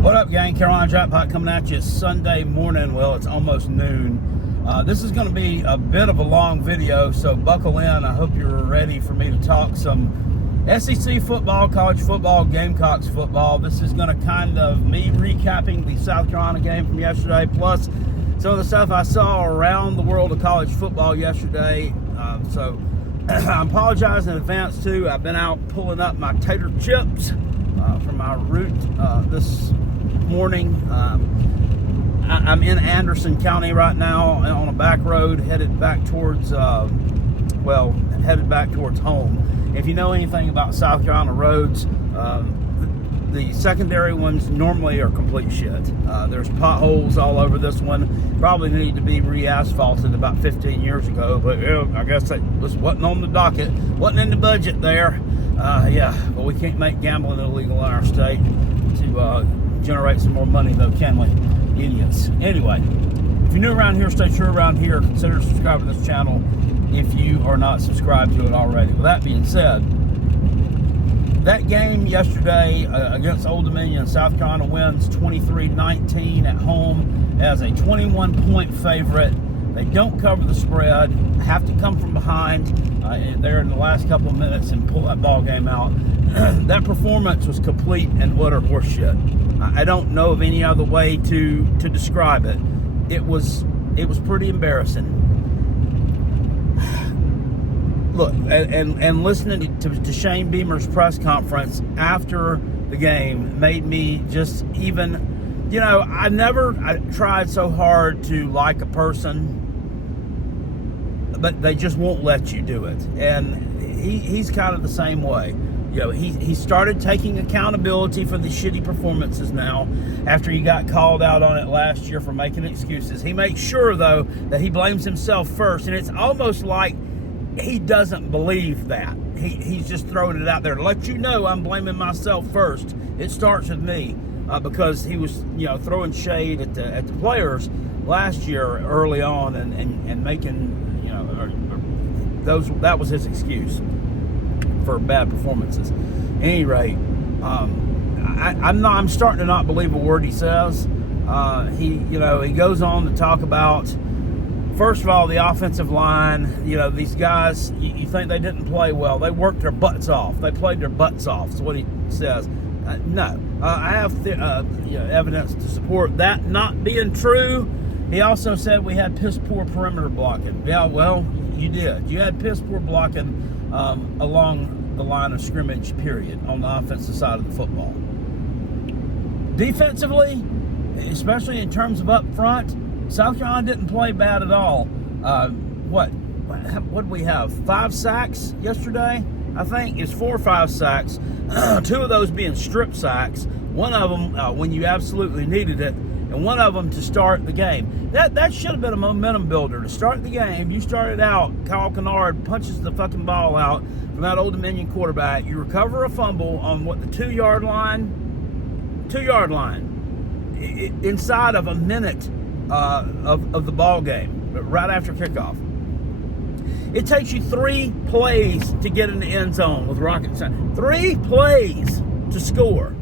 What up, gang? Carolina Jackpot coming at you Sunday morning. Well, it's almost noon. This is going to be a bit of a long video, so buckle in. I hope you're ready for me to talk some SEC football, college football, Gamecocks football. This is going to kind of me recapping the South Carolina game from yesterday, plus some of the stuff I saw around the world of college football yesterday. So I apologize in advance, too. I've been out pulling up my tater chips from my route this morning. I'm in Anderson County right now on a back road headed back towards home. If you know anything about South Carolina roads, the secondary ones normally are complete shit. There's potholes all over this one. Probably need to be re-asphalted about 15 years ago, but I guess that wasn't on the docket, wasn't in the budget there. But we can't make gambling illegal in our state to generate some more money, though, can we? Idiots. Anyway, if you're new around here, stay true around here. Consider subscribing to this channel if you are not subscribed to it already. With that being said, that game yesterday against Old Dominion, South Carolina wins 23-19 at home as a 21-point favorite. They don't cover the spread, have to come from behind there in the last couple of minutes and pull that ball game out. That performance was complete and utter horseshit. I don't know of any other way to describe it. It was pretty embarrassing. Look, and listening to Shane Beamer's press conference after the game made me just even, I tried so hard to like a person, but they just won't let you do it. And he's kind of the same way. He started taking accountability for the shitty performances now after he got called out on it last year for making excuses. He makes sure, though, that he blames himself first, and it's almost like he doesn't believe that. He's just throwing it out there to let you know I'm blaming myself first. It starts with me because he was, throwing shade at the players last year early on and making, that was his excuse for bad performances. At any rate, I'm starting to not believe a word he says. He goes on to talk about, first of all, the offensive line. These guys, you think they didn't play well. They worked their butts off. They played their butts off, is what he says. No. I have evidence to support that not being true. He also said we had piss-poor perimeter blocking. Yeah, well, you did. You had piss-poor blocking along the line of scrimmage, period, on the offensive side of the football. Defensively, especially in terms of up front, South Carolina didn't play bad at all. What did we have? 5 sacks yesterday? I think it's 4 or 5 sacks. 2 of those being strip sacks. One of them when you absolutely needed it, and one of them to start the game. That should have been a momentum builder. To start the game, you started out, Kyle Kennard punches the fucking ball out from that Old Dominion quarterback. You recover a fumble on the 2-yard line? 2-yard line. Inside of a minute of the ball game, right after kickoff. It takes you 3 plays to get in the end zone with rocket science. 3 plays to score.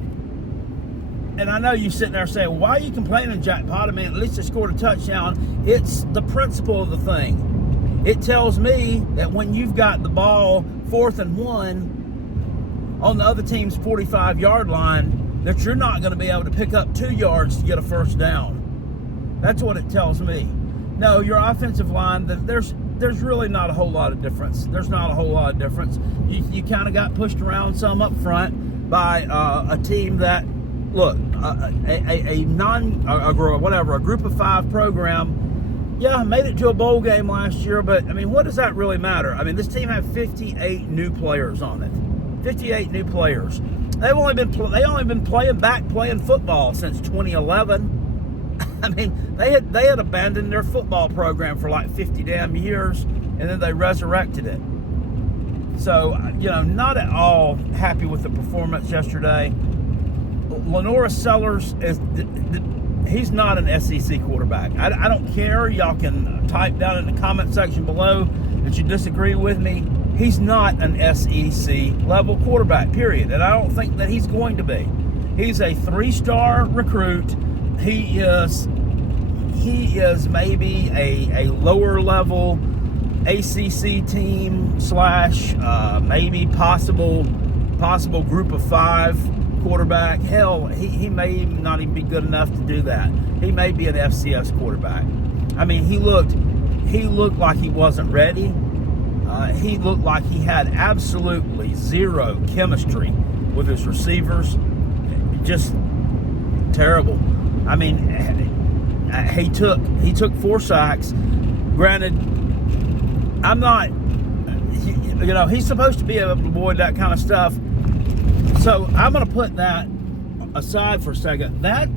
And I know you sitting there saying, well, why are you complaining, Jackpot? I mean, at least they scored a touchdown. It's the principle of the thing. It tells me that when you've got the ball 4th and 1 on the other team's 45-yard line, that you're not going to be able to pick up 2 yards to get a first down. That's what it tells me. No, your offensive line, there's really not a whole lot of difference. There's not a whole lot of difference. You kind of got pushed around some up front by a team that, look, a group of 5 program, made it to a bowl game last year, but I mean, what does that really matter? I mean, this team had 58 new players on it. 58 new players. They've only been playing football since 2011. I mean, they had abandoned their football program for like 50 damn years, and then they resurrected it. So, not at all happy with the performance yesterday. Lenora Sellers he's not an SEC quarterback. I don't care. Y'all can type down in the comment section below that you disagree with me. He's not an SEC level quarterback, period. And I don't think that he's going to be. He's a 3-star recruit. He is maybe a lower level ACC team slash maybe possible group of 5 quarterback. Hell, he may not even be good enough to do that. He may be an FCS quarterback. I mean, he looked like he wasn't ready. He looked like he had absolutely zero chemistry with his receivers. Just terrible. I mean, he took 4 sacks. Granted, I'm not, he's supposed to be able to avoid that kind of stuff. So I'm going to put that aside for a second. That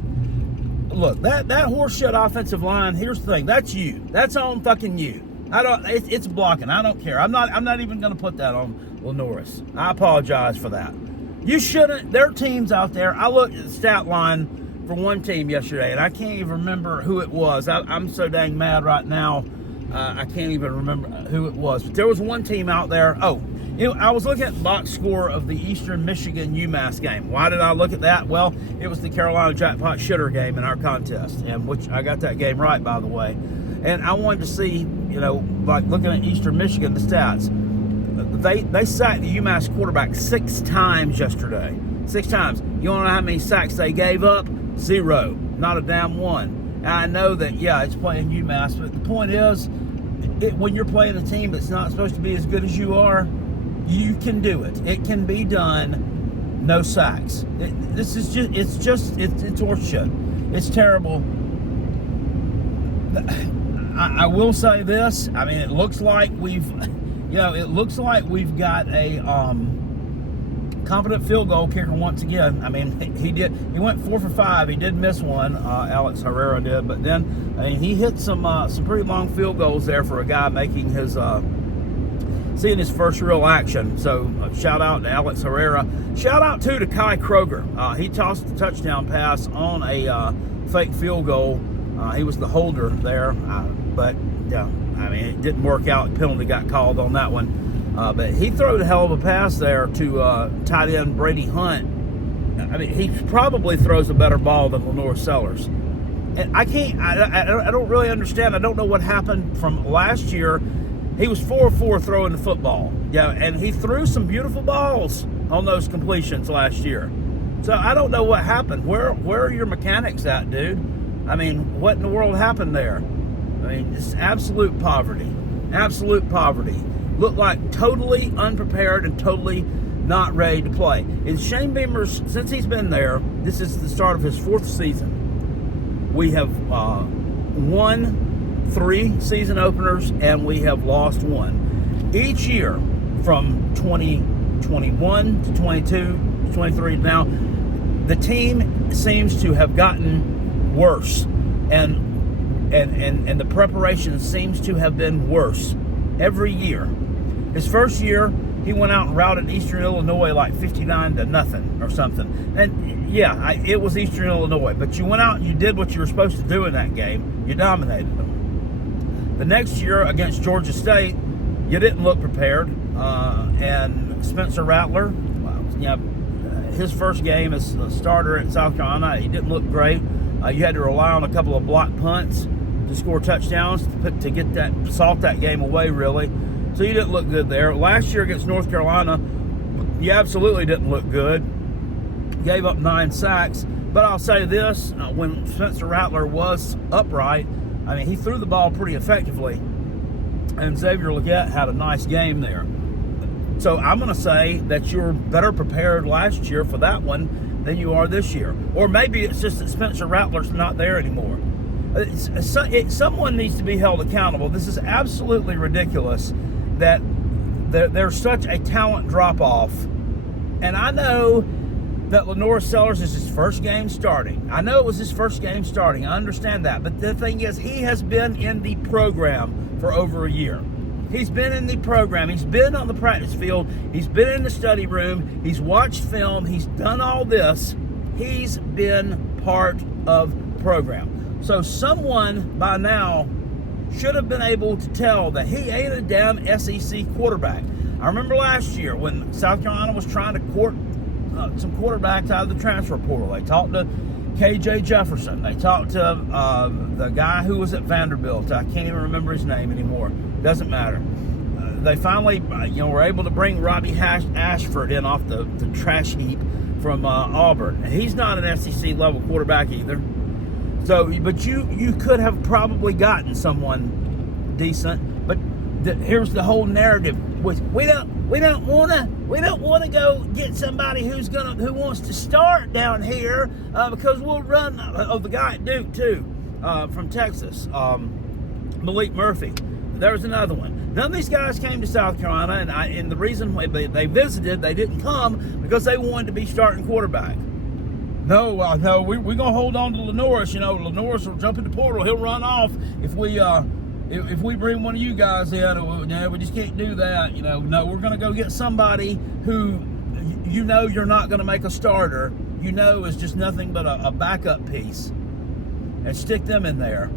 horseshit offensive line. Here's the thing. That's you. That's on fucking you. It's blocking. I don't care. I'm not even going to put that on Lenoris. I apologize for that. You shouldn't. There are teams out there. I looked at the stat line for one team yesterday, and I can't even remember who it was. I'm so dang mad right now. I can't even remember who it was. But there was one team out there. I was looking at the box score of the Eastern Michigan UMass game. Why did I look at that? Well, it was the Carolina Jackpot Shitter game in our contest, and which I got that game right, by the way. And I wanted to see, like looking at Eastern Michigan, the stats. They sacked the UMass quarterback 6 times yesterday. 6 times. You want to know how many sacks they gave up? 0. Not a damn one. And I know that, it's playing UMass, but the point is, when you're playing a team that's not supposed to be as good as you are, you can do it. It can be done. No sacks. It's horseshit. It's terrible. I will say this. I mean, it looks like we've got a competent field goal kicker once again. I mean, he went 4 for 5. He did miss one. Alex Herrera did, but then he hit some pretty long field goals there for a guy making his seeing his first real action. So shout out to Alex Herrera. Shout out too to Kai Kroger. He tossed a touchdown pass on a fake field goal. He was the holder there, but yeah, I mean, it didn't work out. Penalty got called on that one. But he threw a hell of a pass there to tight end Brady Hunt. I mean, he probably throws a better ball than Lenore Sellers. And I don't really understand. I don't know what happened from last year. He was 4-4 throwing the football. Yeah, and he threw some beautiful balls on those completions last year. So I don't know what happened. Where are your mechanics at, dude? I mean, what in the world happened there? I mean, it's absolute poverty. Absolute poverty. Looked like totally unprepared and totally not ready to play. And Shane Beamer's, since he's been there, this is the start of his 4th season. We have won 3 season openers, and we have lost 1. Each year, from 2021 to 22 to 23 to now, the team seems to have gotten worse, and the preparation seems to have been worse every year. His first year, he went out and routed Eastern Illinois like 59-0 or something. And yeah, it was Eastern Illinois, but you went out and you did what you were supposed to do in that game. You dominated them. The next year against Georgia State, you didn't look prepared. And Spencer Rattler, his first game as a starter at South Carolina, he didn't look great. You had to rely on a couple of blocked punts to score touchdowns to salt that game away, really. So you didn't look good there. Last year against North Carolina, you absolutely didn't look good. Gave up 9 sacks. But I'll say this, when Spencer Rattler was upright, I mean, he threw the ball pretty effectively. And Xavier Legette had a nice game there. So I'm going to say that you're better prepared last year for that one than you are this year. Or maybe it's just that Spencer Rattler's not there anymore. Someone needs to be held accountable. This is absolutely ridiculous that there's such a talent drop-off. And I know that Lenore Sellers is his first game starting. I know it was his first game starting. I understand that. But the thing is, he has been in the program for over a year. He's been in the program. He's been on the practice field. He's been in the study room. He's watched film. He's done all this. He's been part of the program. So someone by now should have been able to tell that he ain't a damn SEC quarterback. I remember last year when South Carolina was trying to court some quarterbacks out of the transfer portal. They talked to KJ Jefferson. They talked to the guy who was at Vanderbilt. I can't even remember his name anymore. Doesn't matter. They finally, were able to bring Robbie Ashford in off the trash heap from Auburn. He's not an SEC level quarterback either. So, but you could have probably gotten someone decent. But here's the whole narrative: we don't want to go get somebody who wants to start down here because we'll run. Oh, the guy at Duke too, from Texas, Malik Murphy. There's another one. None of these guys came to South Carolina, and the reason they visited, they didn't come because they wanted to be starting quarterback. No, we're gonna hold on to Lenoris. Lenoris will jump in the portal. He'll run off if we bring one of you guys in. No, we just can't do that. No, we're gonna go get somebody who you're not gonna make a starter. Is just nothing but a backup piece, and stick them in there.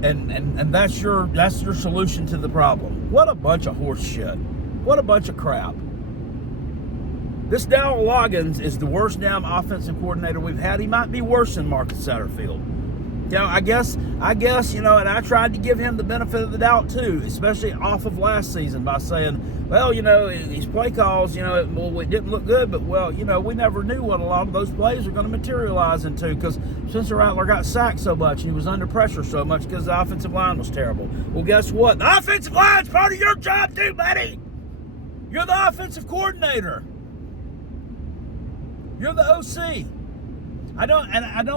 And that's your solution to the problem. What a bunch of horse shit. What a bunch of crap. This Dowell Loggins is the worst damn offensive coordinator we've had. He might be worse than Marcus Satterfield. I guess, and I tried to give him the benefit of the doubt too, especially off of last season by saying, well, these play calls, it didn't look good, but we never knew what a lot of those plays are going to materialize into because Spencer Rattler got sacked so much and he was under pressure so much because the offensive line was terrible. Well, guess what? The offensive line's part of your job too, buddy. You're the offensive coordinator. You're the OC. I don't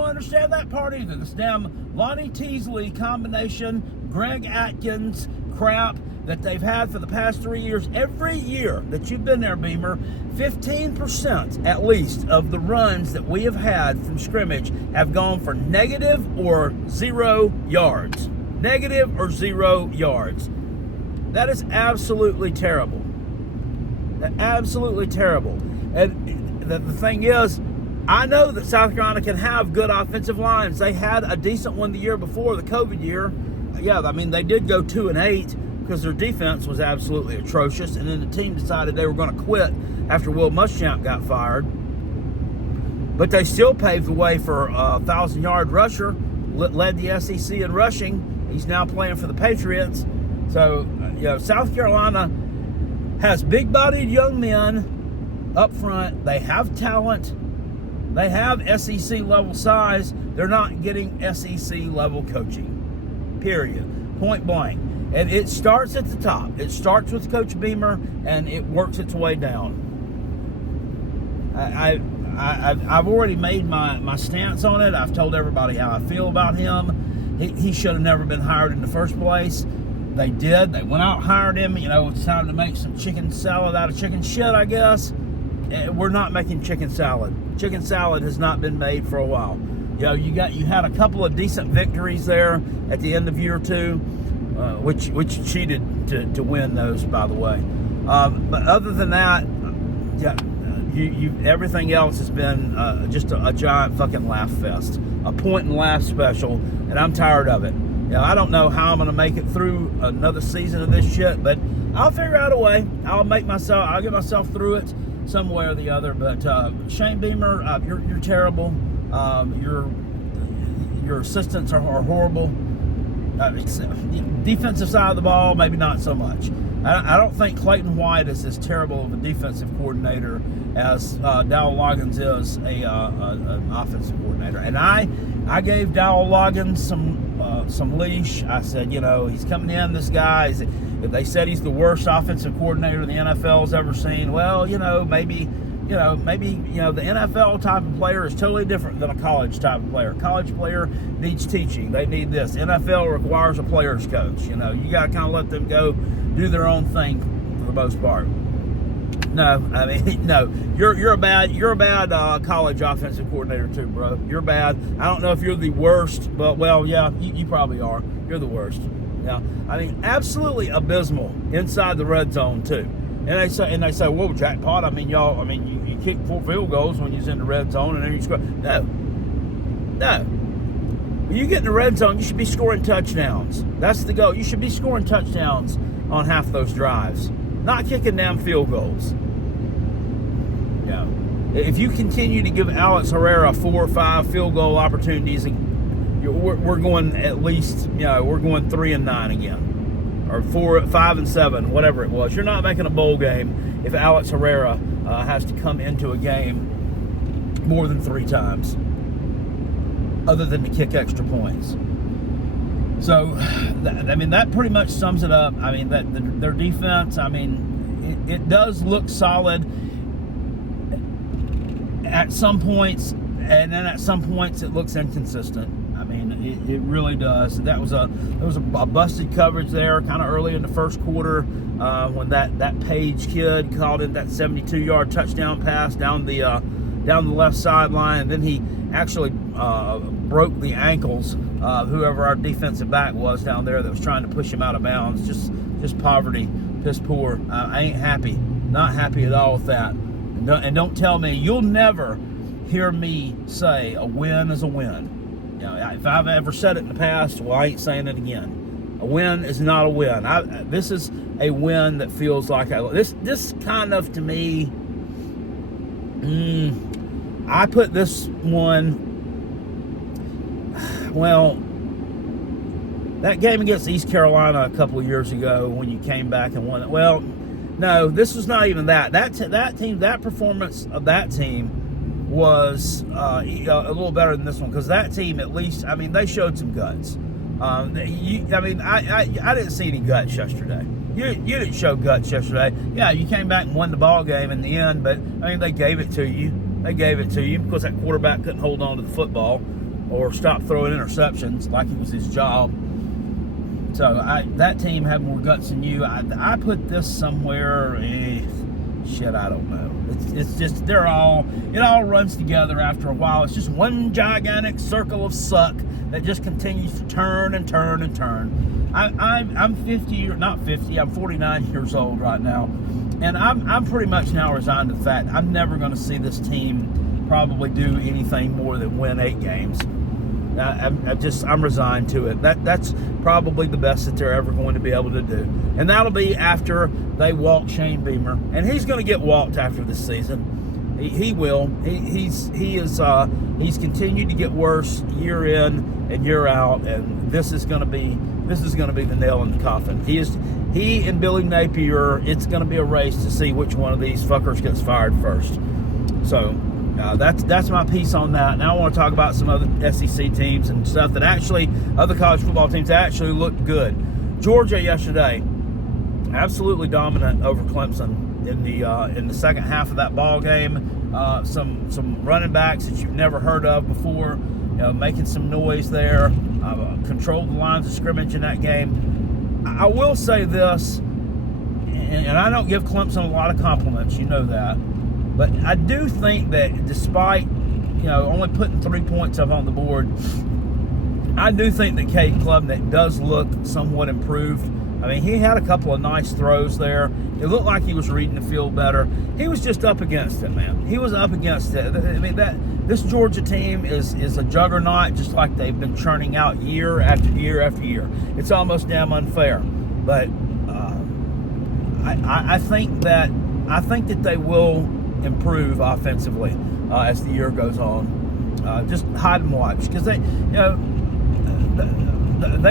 understand that part either. This damn Lonnie Teasley combination, Greg Atkins crap that they've had for the past 3 years. Every year that you've been there, Beamer, 15% at least of the runs that we have had from scrimmage have gone for negative or 0 yards. Negative or 0 yards. That is absolutely terrible. Absolutely terrible. And the thing is, I know that South Carolina can have good offensive lines. They had a decent one the year before, the COVID year. Yeah, they did go 2-8 because their defense was absolutely atrocious, and then the team decided they were going to quit after Will Muschamp got fired. But they still paved the way for a 1,000-yard rusher, led the SEC in rushing. He's now playing for the Patriots. So, South Carolina has big-bodied young men up front. They have talent. They have SEC level size. They're not getting SEC level coaching. Period. Point blank. And it starts at the top. It starts with Coach Beamer, and it works its way down. I've already made my stance on it. I've told everybody how I feel about him. He should have never been hired in the first place. They did. They went out and hired him. It's time to make some chicken salad out of chicken shit, I guess. We're not making chicken salad. Chicken salad has not been made for a while. You had a couple of decent victories there at the end of year 2, which you cheated to win those, by the way. But other than that, everything else has been just a giant fucking laugh fest, a point and laugh special, and I'm tired of it. I don't know how I'm going to make it through another season of this shit, but I'll figure out a way. I'll get myself through it some way or the other. But Shane Beamer, you're terrible. Your assistants are horrible. Defensive side of the ball, maybe not so much. I don't think Clayton White is as terrible of a defensive coordinator as Dowell Loggins is an offensive coordinator. And I gave Dowell Loggins some leash. I said, he's coming in. This guy, they said he's the worst offensive coordinator the NFL has ever seen. Well, maybe the NFL type of player is totally different than a college type of player. College player needs teaching. They need this. NFL requires a player's coach. You got to kind of let them go do their own thing for the most part. No, no. You're a bad college offensive coordinator too, bro. You're bad. I don't know if you're the worst, but yeah, you probably are. You're the worst. Yeah, absolutely abysmal inside the red zone too. And they say, whoa, jackpot. You kick 4 field goals when you're in the red zone and then you score. No. When you get in the red zone, you should be scoring touchdowns. That's the goal. You should be scoring touchdowns on half those drives, not kicking down field goals. Yeah. If you continue to give Alex Herrera 4 or 5 field goal opportunities, we're going at least, we're going 3-9 again, or 5-7, whatever it was. You're not making a bowl game if Alex Herrera has to come into a game more than 3 times, other than to kick extra points. So, that pretty much sums it up. Their defense, it does look solid at some points, and then at some points it looks inconsistent. It really does. There was a busted coverage there kind of early in the first quarter when that Page kid called in that 72-yard touchdown pass down the left sideline, and then he actually broke the ankles whoever our defensive back was down there that was trying to push him out of bounds. Just poverty, piss poor. I ain't happy, not happy at all with that. And don't tell me, you'll never hear me say a win is a win. If I've ever said it in the past, well, I ain't saying it again. A win is not a win. This is a win that feels like this kind of, to me, I put this one, well, that game against East Carolina a couple of years ago when you came back and won it. Well, no, this was not even that. That performance of that team was a little better than this one, because that team, at least, they showed some guts. I didn't see any guts yesterday. You didn't show guts yesterday. Yeah, you came back and won the ball game in the end, but they gave it to you. They gave it to you because that quarterback couldn't hold on to the football or stop throwing interceptions like it was his job. So that team had more guts than you. I put this somewhere. I don't know. It's just it all runs together after a while. It's just one gigantic circle of suck that just continues to turn and turn and turn. I'm 50, or not 50. I'm 49 years old right now, and I'm pretty much now resigned to the fact I'm never going to see this team probably do anything more than win 8 games. I'm resigned to it. That's probably the best that they're ever going to be able to do, and that'll be after they walk Shane Beamer, and he's going to get walked after this season. He will. He's continued to get worse year in and year out, and this is going to be the nail in the coffin. He and Billy Napier. It's going to be a race to see which one of these fuckers gets fired first. So. That's my piece on that. Now I want to talk about some other SEC teams and stuff that actually, other college football teams that actually looked good. Georgia yesterday, absolutely dominant over Clemson in the second half of that ball game. Some running backs that you've never heard of before, making some noise there. Controlled the lines of scrimmage in that game. I will say this, and I don't give Clemson a lot of compliments, you know that. But I do think that despite, only putting 3 points up on the board, I do think that Cade Klubnik does look somewhat improved. He had a couple of nice throws there. It looked like he was reading the field better. He was just up against it, man. He was up against it. This Georgia team is a juggernaut, just like they've been churning out year after year after year. It's almost damn unfair. But I think that they will improve offensively as the year goes on. Just hide and watch, because they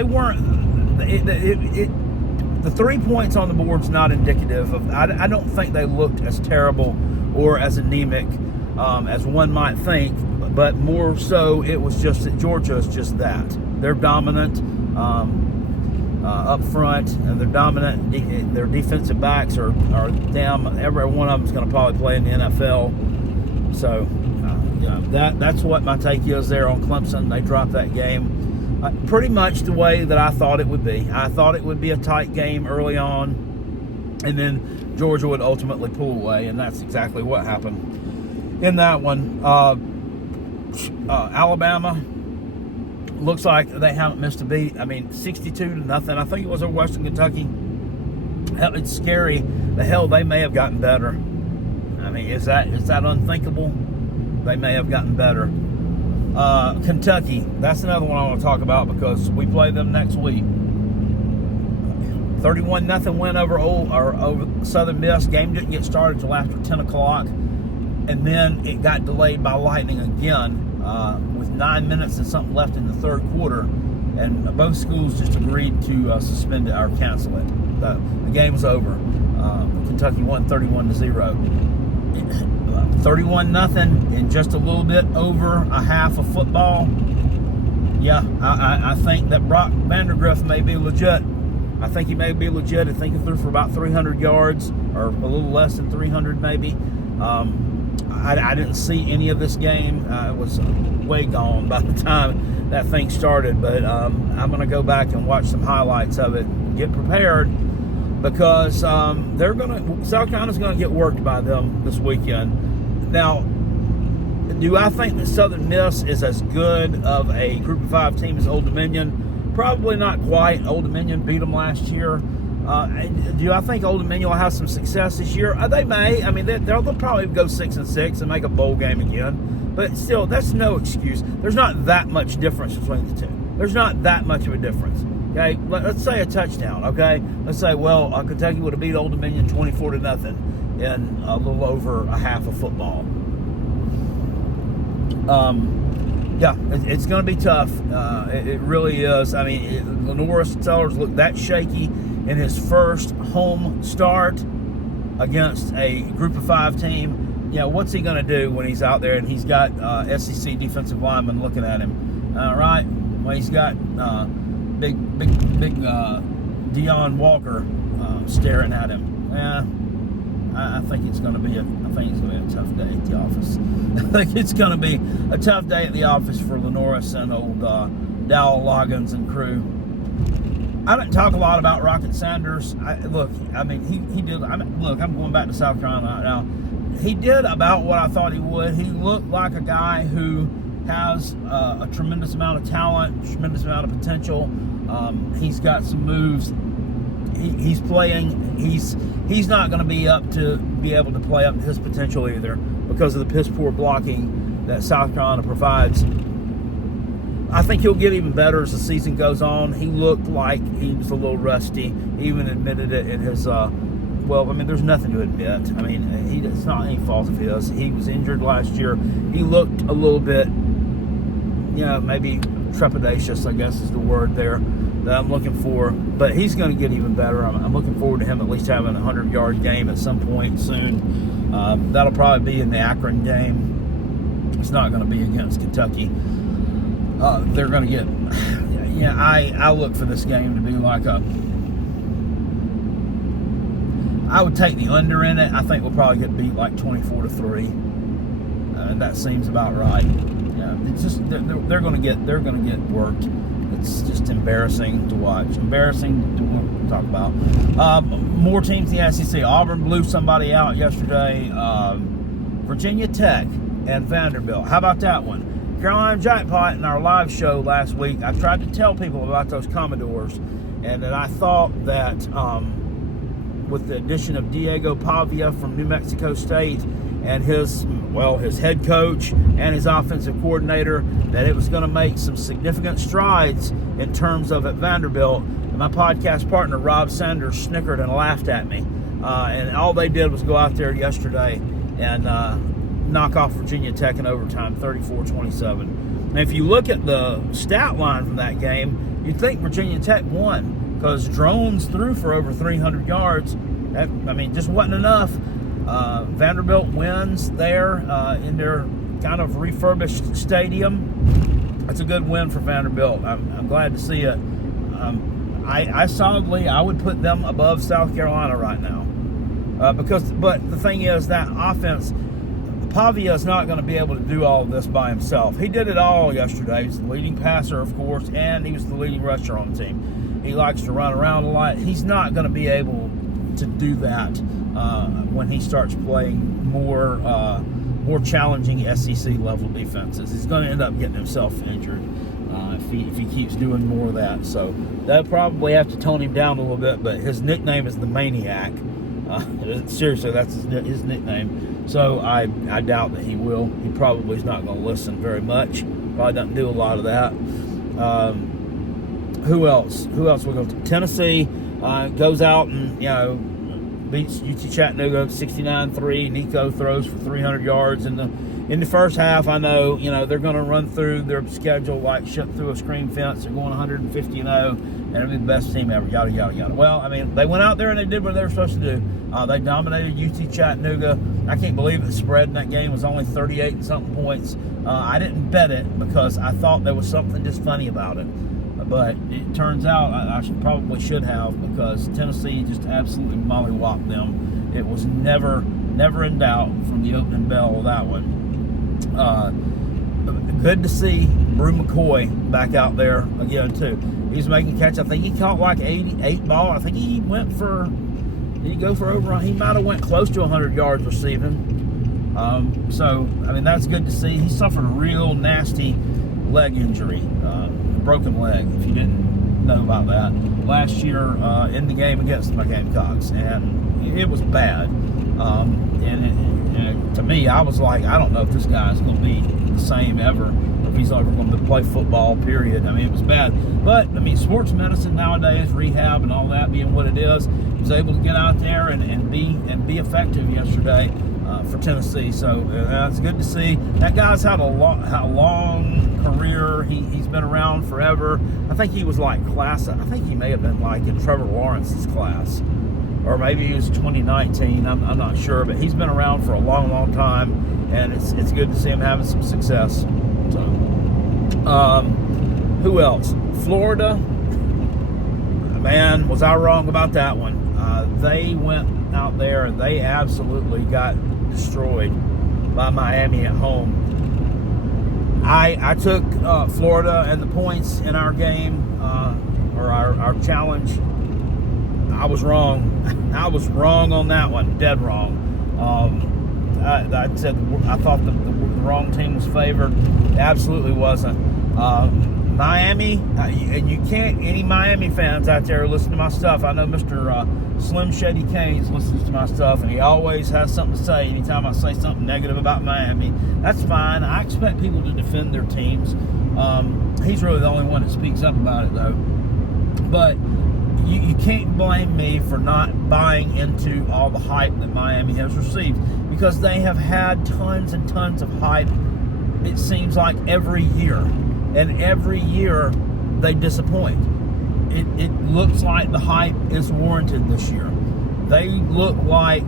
weren't. The 3 points on the board's not indicative of. I don't think they looked as terrible or as anemic as one might think, but more so it was just that Georgia is just that. They're dominant up front, and they're dominant. Their defensive backs are damn. Every one of them is going to probably play in the NFL. So that's what my take is there on Clemson. They dropped that game pretty much the way that I thought it would be. I thought it would be a tight game early on, and then Georgia would ultimately pull away, and that's exactly what happened in that one. Alabama looks like they haven't missed a beat. 62-0. I think it was over Western Kentucky. Hell, it's scary. The hell, they may have gotten better. Is that unthinkable? They may have gotten better. Kentucky, that's another one I want to talk about because we play them next week. 31-0 win over Southern Miss. Game didn't get started until after 10 o'clock. and then it got delayed by lightning again with 9 minutes and something left in the third quarter, and both schools just agreed to suspend it or cancel it. The game was over. Kentucky won 31-0. 31-0 in just a little bit over a half of football. Yeah, I think that Brock Vandergrift may be legit. I think he may be legit. I think he threw for about 300 yards, or a little less than 300 maybe. I didn't see any of this game. It was way gone by the time that thing started. But I'm going to go back and watch some highlights of it and get prepared, because South Carolina's going to get worked by them this weekend. Now, do I think that Southern Miss is as good of a Group of 5 team as Old Dominion? Probably not quite. Old Dominion beat them last year. Do I think Old Dominion will have some success this year? They may. I mean, they'll probably go 6-6 and make a bowl game again. But still, that's no excuse. There's not that much difference between the two. There's not that much of a difference. Okay, let's say a touchdown. Okay, let's say, well, Kentucky would have beat Old Dominion 24-0 in a little over a half of football. Yeah, it's going to be tough. It really is. I mean, Lenore Sellers looked that shaky in his first home start against a Group of 5 team. You know, what's he going to do when he's out there and he's got SEC defensive linemen looking at him? Right? Well, he's got big Deion Walker staring at him. Yeah. I think it's going to be a tough day at the office. I think it's going to be a tough day at the office for Lenoris and old Dowell Loggins and crew. I didn't talk a lot about Rocket Sanders. I'm going back to South Carolina now. He did about what I thought he would. He looked like a guy who has a tremendous amount of talent, tremendous amount of potential. He's got some moves. He's playing. He's not going to be able to play up to his potential either, because of the piss poor blocking that South Carolina provides. I think he'll get even better as the season goes on. He looked like he was a little rusty. He even admitted it in his. There's nothing to admit. I mean, it's not any fault of his. He was injured last year. He looked a little bit, maybe trepidatious, I guess is the word there that I'm looking for. But he's going to get even better. I'm looking forward to him at least having a 100-yard game at some point soon. That'll probably be in the Akron game. It's not going to be against Kentucky. They're going to get... I look for this game to be like I would take the under in it. I think we'll probably get beat like 24-3. And that seems about right. Yeah, it's just they're going to get worked. It's just embarrassing to watch. Embarrassing to talk about. More teams in the SEC. Auburn blew somebody out yesterday. Virginia Tech and Vanderbilt. How about that one? Carolina Jackpot in our live show last week, I tried to tell people about those Commodores, and that I thought that with the addition of Diego Pavia from New Mexico State and his head coach and his offensive coordinator, that it was going to make some significant strides in terms of at Vanderbilt. And my podcast partner, Rob Sanders, snickered and laughed at me. And all they did was go out there yesterday and knock off Virginia Tech in overtime, 34-27. And if you look at the stat line from that game, you'd think Virginia Tech won, because Drones threw for over 300 yards. That, just wasn't enough. Vanderbilt wins there in their kind of refurbished stadium. That's a good win for Vanderbilt. I'm glad to see it. I would put them above South Carolina right now. But the thing is, that offense, Pavia is not going to be able to do all of this by himself. He did it all yesterday. He's the leading passer, of course, and he was the leading rusher on the team. He likes to run around a lot. He's not going to be able to do that when he starts playing more challenging SEC level defenses. He's going to end up getting himself injured if he keeps doing more of that. So they'll probably have to tone him down a little bit. But his nickname is the Maniac. Seriously, that's his nickname. So I doubt that he will. He probably is not going to listen very much. Probably doesn't do a lot of that. Who else? Who else will go to? Tennessee goes out and beats UT Chattanooga 69-3. Nico throws for 300 yards in the first half. I know, they're going to run through their schedule like shut through a screen fence. They're going 150-0, and it'll be the best team ever, yada, yada, yada. Well, they went out there and they did what they were supposed to do. They dominated UT Chattanooga. I can't believe the spread in that game was only 38 and something points. I didn't bet it because I thought there was something just funny about it. But it turns out I probably should have, because Tennessee just absolutely mollywopped them. It was never in doubt from the opening bell of that one. Good to see Brew McCoy back out there again too. He's making catch. I think he caught like 88 ball. I think he went for. Did he go for over? He might have went close to 100 yards receiving. So that's good to see. He suffered a real nasty leg injury, broken leg. If you didn't know about that, last year in the game against the Gamecocks, and it was bad. And to me, I was like, I don't know if this guy's going to be the same ever, if he's ever going to play football, period. It was bad. But, sports medicine nowadays, rehab and all that being what it is, he was able to get out there and be effective yesterday for Tennessee. So that's good to see. That guy's had a long career. He's been around forever. I think he was like I think he may have been like in Trevor Lawrence's class. Or maybe he was 2019, I'm not sure, but he's been around for a long time, and it's good to see him having some success. So, who else? Florida, man, was I wrong about that one? They went out there and they absolutely got destroyed by Miami at home. I took Florida and the points in our game, or our challenge. I was wrong. I was wrong on that one. Dead wrong. I said I thought the wrong team was favored. It absolutely wasn't. Miami, and you can't. Any Miami fans out there listen to my stuff? I know Mr. Slim Shady Canes listens to my stuff, and he always has something to say anytime I say something negative about Miami. That's fine. I expect people to defend their teams. He's really the only one that speaks up about it, though. But you can't blame me for not buying into all the hype that Miami has received, because they have had tons and tons of hype, it seems like, every year. And every year they disappoint. It looks like the hype is warranted this year. They look like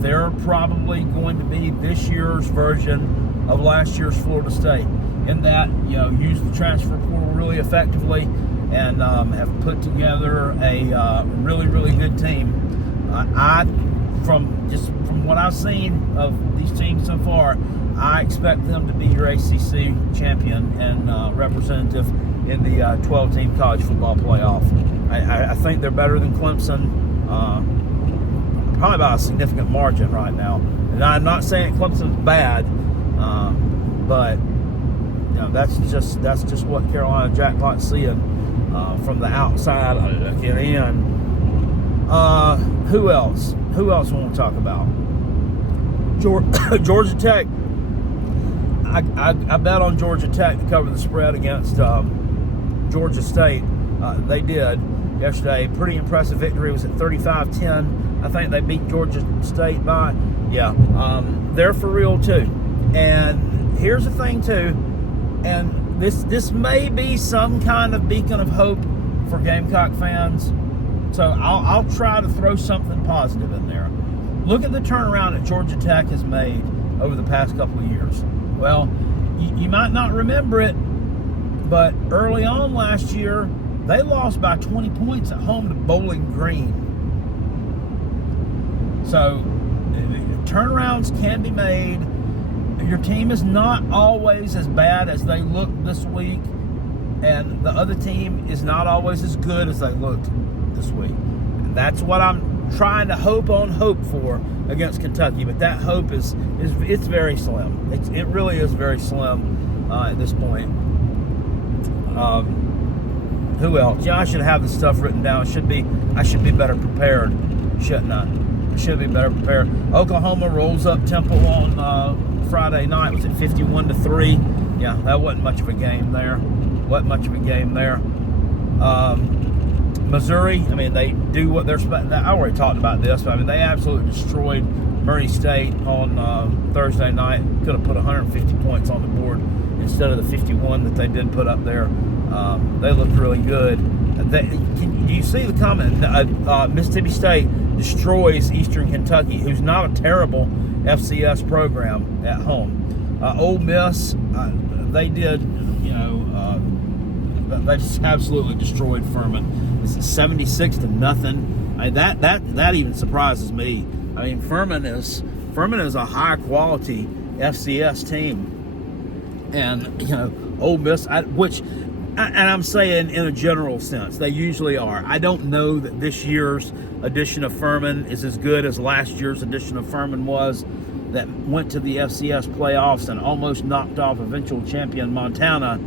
they're probably going to be this year's version of last year's Florida State, in that, use the transfer portal really effectively, and have put together a really good team. From what I've seen of these teams so far, I expect them to be your ACC champion and representative in the 12-team college football playoff. I think they're better than Clemson, probably by a significant margin right now. And I'm not saying Clemson's bad, but that's just what Carolina Jackpot's seeing from the outside looking in. Who else? Who else we want to talk about? Georgia Tech. I bet on Georgia Tech to cover the spread against Georgia State. They did yesterday. Pretty impressive victory. It was at 35-10. I think they beat Georgia State by, they're for real too. And here's the thing too, and this may be some kind of beacon of hope for Gamecock fans. So I'll try to throw something positive in there. Look at the turnaround that Georgia Tech has made over the past couple of years. Well, you might not remember it, but early on last year, they lost by 20 points at home to Bowling Green. So turnarounds can be made. Your team is not always as bad as they look this week, and the other team is not always as good as they looked this week. And that's what I'm trying to hope for against Kentucky, but that hope is very slim. It really is very slim at this point. Who else? I should have this stuff written down. I should be better prepared, shouldn't I? I should be better prepared. Oklahoma rolls up Temple on Friday night. Was it 51-3? Yeah, that wasn't much of a game there. Missouri, I mean, they do what they're supposed. I already talked about this, but I mean, they absolutely destroyed Murray State on Thursday night. Could have put 150 points on the board instead of the 51 that they did put up there. They looked really good. Do you see the comment? Mississippi State destroys Eastern Kentucky, who's not a terrible FCS program at home. Ole Miss, they did, they just absolutely destroyed Furman. It's 76-0. I mean, that even surprises me. I mean, Furman is a high quality FCS team, and Ole Miss, and I'm saying in a general sense, they usually are. I don't know that this year's edition of Furman is as good as last year's edition of Furman was, that went to the FCS playoffs and almost knocked off eventual champion Montana,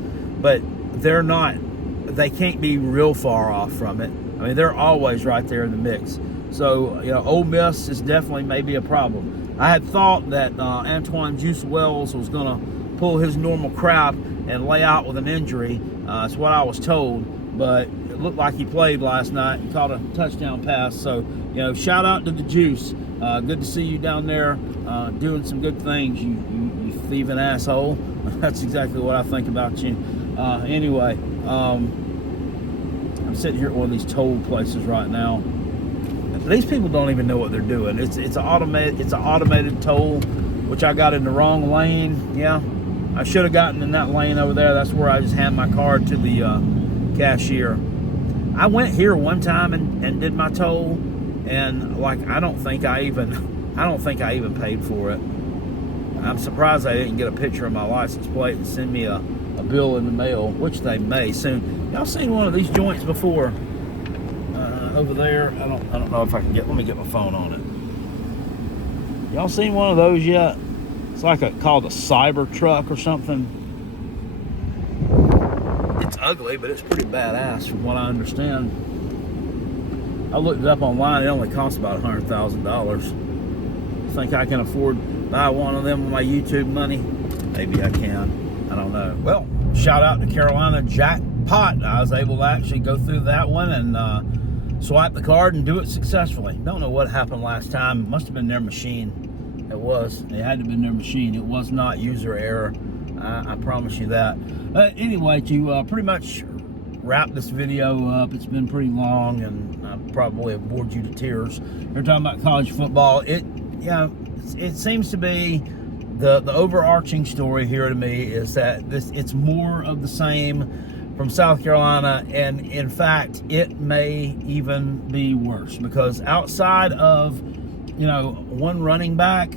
but they can't be real far off from it. I mean, they're always right there in the mix. So, Ole Miss is definitely maybe a problem. I had thought that Antoine Juice Wells was going to pull his normal crap and lay out with an injury. That's what I was told, but it looked like he played last night and caught a touchdown pass. So, shout out to the Juice. Good to see you down there doing some good things, you thieving asshole. That's exactly what I think about you. Anyway, I'm sitting here at one of these toll places right now. These people don't even know what they're doing. It's an automated toll, which I got in the wrong lane. Yeah, I should have gotten in that lane over there. That's where I just hand my card to the cashier. I went here one time and did my toll, and I don't think I even paid for it. I'm surprised I didn't get a picture of my license plate and send me a bill in the mail, which they may soon. Y'all seen one of these joints before? Over there, I don't know if I can let me get my phone on it. Y'all seen one of those yet? It's called a cyber truck or something. It's ugly, but it's pretty badass from what I understand. I looked it up online. It only costs about $100,000. Think I can afford to buy one of them with my YouTube money? Maybe I can. I don't know. Well, shout out to Carolina Jackpot. I was able to actually go through that one and swipe the card and do it successfully. Don't know what happened last time. It must have been their machine. It was. It had to have been their machine. It was not user error. I promise you that. Anyway, to pretty much wrap this video up, it's been pretty long and I probably have bored you to tears. We're talking about college football. It seems to be the overarching story here to me is that it's more of the same from South Carolina, and in fact it may even be worse, because outside of one running back,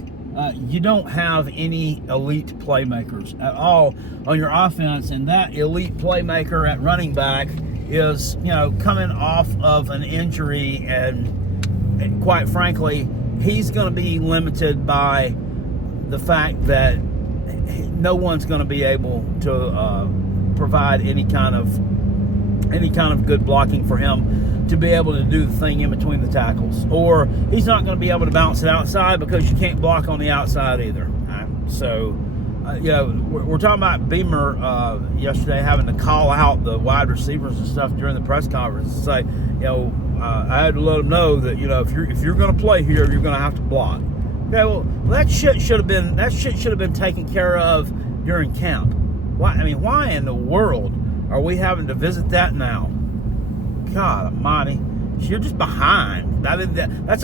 you don't have any elite playmakers at all on your offense, and that elite playmaker at running back is coming off of an injury, and quite frankly he's going to be limited by the fact that no one's going to be able to provide any kind of good blocking for him to be able to do the thing in between the tackles, or he's not going to be able to bounce it outside because you can't block on the outside either. So we're talking about Beamer yesterday having to call out the wide receivers and stuff during the press conference and say, I had to let them know that if you're going to play here, you're going to have to block. Okay, well that shit should have been taken care of during camp. Why in the world are we having to visit that now? God almighty, you're just behind. That's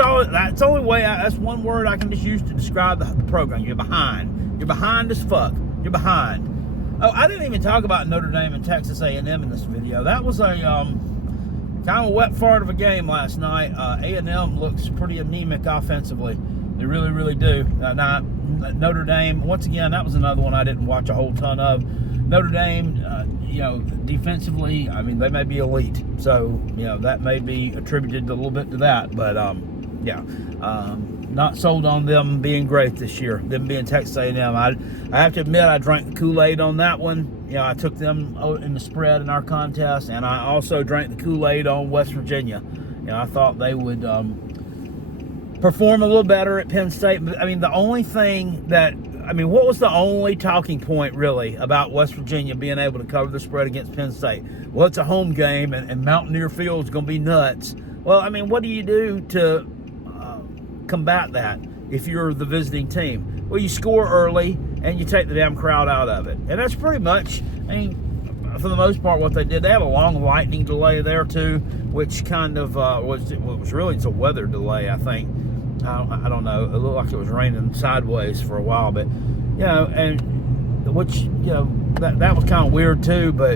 one word I can just use to describe the program. You're behind. You're behind as fuck. You're behind. Oh, I didn't even talk about Notre Dame and Texas A&M in this video. That was a kind of a wet fart of a game last night. A&M looks pretty anemic offensively. They really, really do. Notre Dame, once again, that was another one I didn't watch a whole ton of. Notre Dame, defensively, they may be elite. So, that may be attributed a little bit to that. But, not sold on them being great this year, them being Texas A&M. I have to admit, I drank the Kool-Aid on that one. I took them in the spread in our contest, and I also drank the Kool-Aid on West Virginia. I thought they would perform a little better at Penn State. The only thing that I mean, what was the only talking point, really, about West Virginia being able to cover the spread against Penn State? Well, it's a home game, and Mountaineer Field's going to be nuts. Well, I mean, what do you do to combat that if you're the visiting team? Well, you score early, and you take the damn crowd out of it. And that's pretty much, I mean, for the most part, what they did. They had a long lightning delay there, too, which kind of was really it's a weather delay, I think. I don't know. It looked like it was raining sideways for a while, but and which that was kind of weird too. But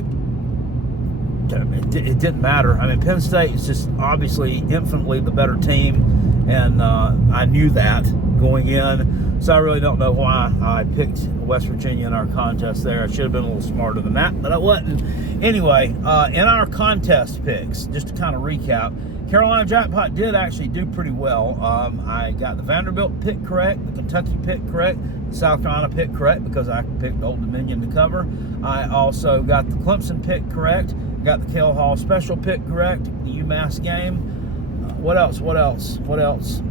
it didn't matter. I mean, Penn State is just obviously infinitely the better team, and I knew that going in. So I really don't know why I picked West Virginia in our contest there. I should have been a little smarter than that, but I wasn't. Anyway, in our contest picks, just to kind of recap. Carolina Jackpot did actually do pretty well. I got the Vanderbilt pick correct, the Kentucky pick correct, the South Carolina pick correct because I picked Old Dominion to cover. I also got the Clemson pick correct, got the Cale Hall special pick correct, the UMass game. What else?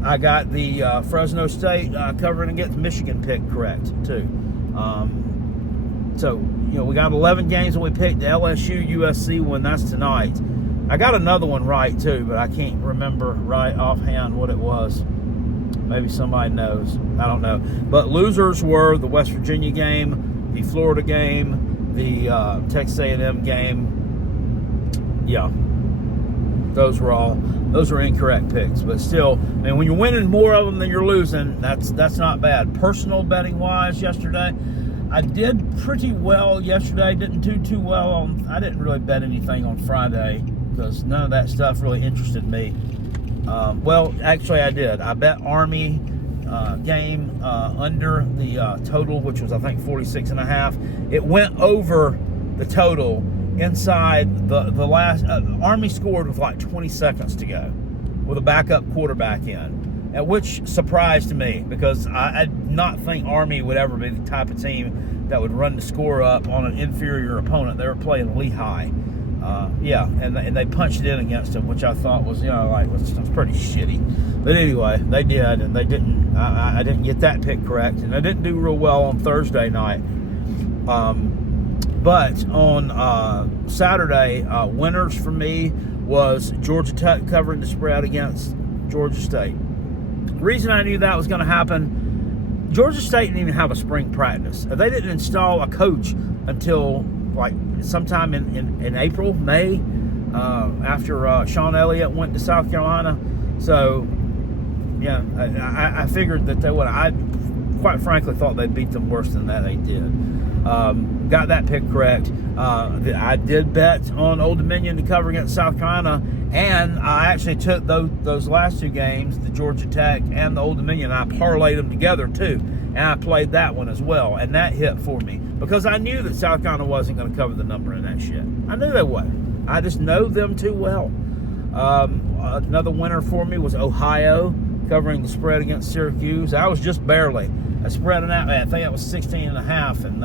I got the Fresno State covering against Michigan pick correct too. So we got 11 games that we picked. The LSU USC one, that's tonight. I got another one right, too, but I can't remember right offhand what it was. Maybe somebody knows. I don't know. But losers were the West Virginia game, the Florida game, the Texas A&M game. Yeah. Those were incorrect picks. But still, I mean, when you're winning more of them than you're losing, that's not bad. Personal betting-wise yesterday, I did pretty well yesterday. Didn't do too well I didn't really bet anything on Friday, because none of that stuff really interested me. Well, actually I did. I bet Army game under the total, which was I think 46.5. It went over the total inside the last. Army scored with like 20 seconds to go with a backup quarterback in, which surprised me because I did not think Army would ever be the type of team that would run the score up on an inferior opponent. They were playing Lehigh. And they punched it in against them, which I thought was, was pretty shitty. But anyway, they did, and they didn't. I didn't get that pick correct, and I didn't do real well on Thursday night. But on Saturday, winners for me was Georgia Tech covering the spread against Georgia State. The reason I knew that was going to happen, Georgia State didn't even have a spring practice. They didn't install a coach until sometime in April, May, after Sean Elliott went to South Carolina. So, yeah, I figured that they would. I quite frankly thought they'd beat them worse than that. They did. Got that pick correct. I did bet on Old Dominion to cover against South Carolina, and I actually took those last two games, the Georgia Tech and the Old Dominion, and I parlayed them together too. And I played that one as well, and that hit for me because I knew that South Carolina wasn't going to cover the number in that shit. I knew they would. I just know them too well. Another winner for me was Ohio covering the spread against Syracuse. I was just barely. I spread it out. I think that was 16.5, and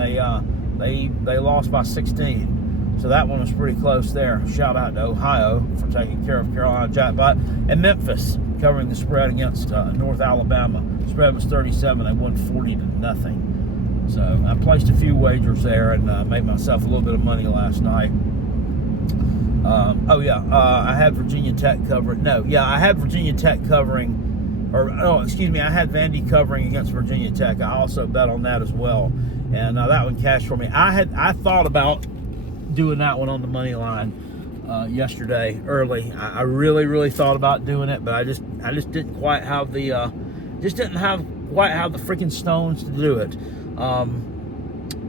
they lost by 16. So that one was pretty close there. Shout out to Ohio for taking care of Carolina Jackpot. And Memphis covering the spread against North Alabama. The spread was 37. They won 40-0. So I placed a few wagers there and made myself a little bit of money last night. I had Virginia Tech covering. I had Virginia Tech covering. I had Vandy covering against Virginia Tech. I also bet on that as well. And that one cashed for me. I thought about doing that one on the money line yesterday early. I really, really thought about doing it, but I just didn't quite have the freaking stones to do it.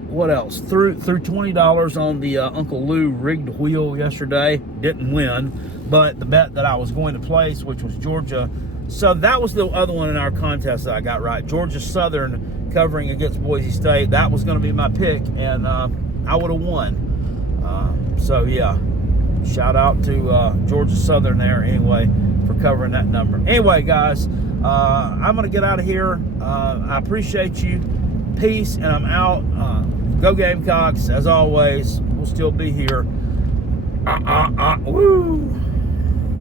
What else? Threw $20 on the Uncle Lou rigged wheel yesterday. Didn't win, but the bet that I was going to place, which was Georgia. So that was the other one in our contest that I got right. Georgia Southern covering against Boise State. That was going to be my pick, and I would have won. Shout out to Georgia Southern there anyway for covering that number. Anyway, guys, I'm going to get out of here. I appreciate you. Peace, and I'm out. Go Gamecocks. As always, we'll still be here. Woo!